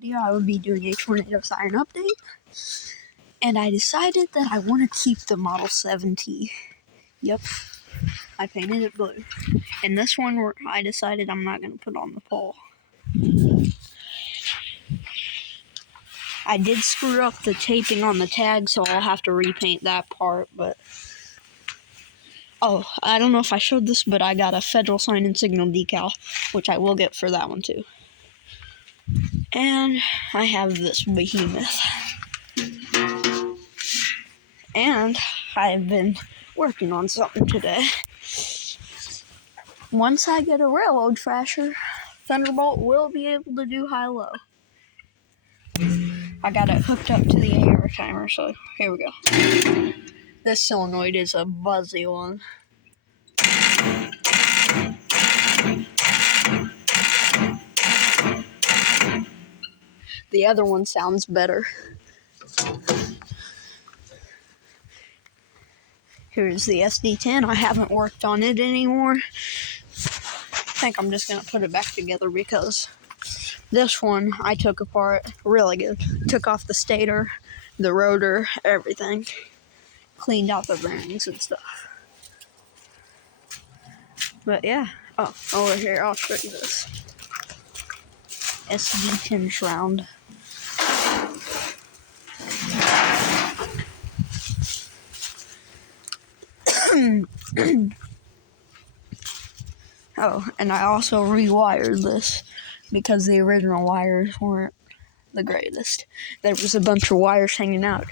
video I would be doing a tornado siren update, and I decided that I want to keep the Model 7T. Yep, I painted it blue. And this one, I decided I'm not going to put on the pole. I did screw up the taping on the tag, so I'll have to repaint that part, but... Oh, I don't know if I showed this, but I got a federal sign and signal decal, which I will get for that one too. And I have this behemoth. And I've been working on something today. Once I get a railroad trasher, Thunderbolt will be able to do high-low. I got it hooked up to the AR timer, so here we go. This solenoid is a buzzy one. The other one sounds better. Here's the SD10. I haven't worked on it anymore. I think I'm just going to put it back together because this one I took apart really good. Took off the stator, the rotor, everything. Cleaned out the bearings and stuff. But yeah. Oh, over here, I'll show you this. SD10 shroud. Oh, and I also rewired this because the original wires weren't the greatest. There was a bunch of wires hanging out.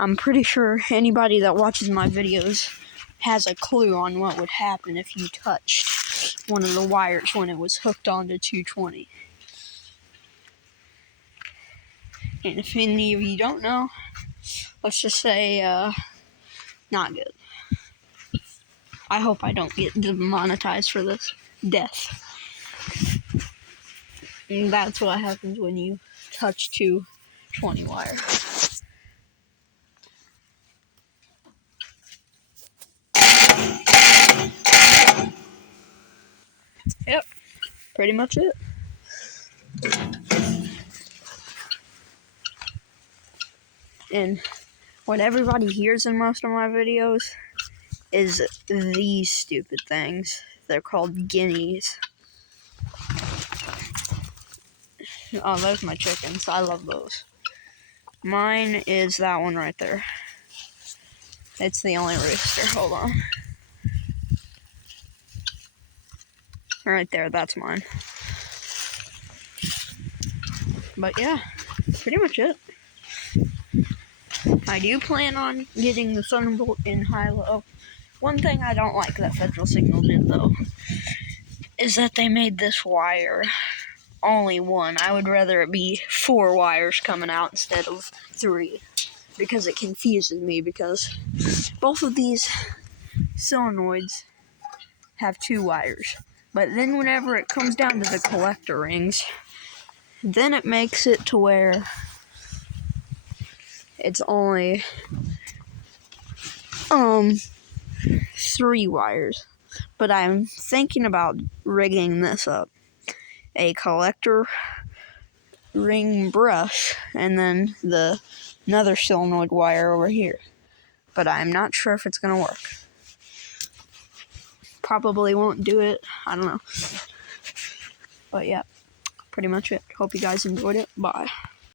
I'm pretty sure anybody that watches my videos has a clue on what would happen if you touched one of the wires when it was hooked onto 220. And if any of you don't know, let's just say, not good. I hope I don't get demonetized for this. Death. And that's what happens when you touch 220 wire. Yep, pretty much it. And what everybody hears in most of my videos is these stupid things. They're called guineas. Oh, those are my chickens. I love those. Mine is that one right there. It's the only rooster. Hold on. Right there, that's mine. But yeah, pretty much it. I do plan on getting the Thunderbolt in high-low. One thing I don't like that Federal Signal did, though, is that they made this wire only one. I would rather it be 4 wires coming out instead of 3, because it confuses me, because both of these solenoids have 2 wires. But then whenever it comes down to the collector rings, then it makes it to where it's only 3 wires. But I'm thinking about rigging this up. A collector ring brush and then another solenoid wire over here. But I'm not sure if it's gonna work. Probably won't do it. I don't know. But yeah, pretty much it. Hope you guys enjoyed it. Bye.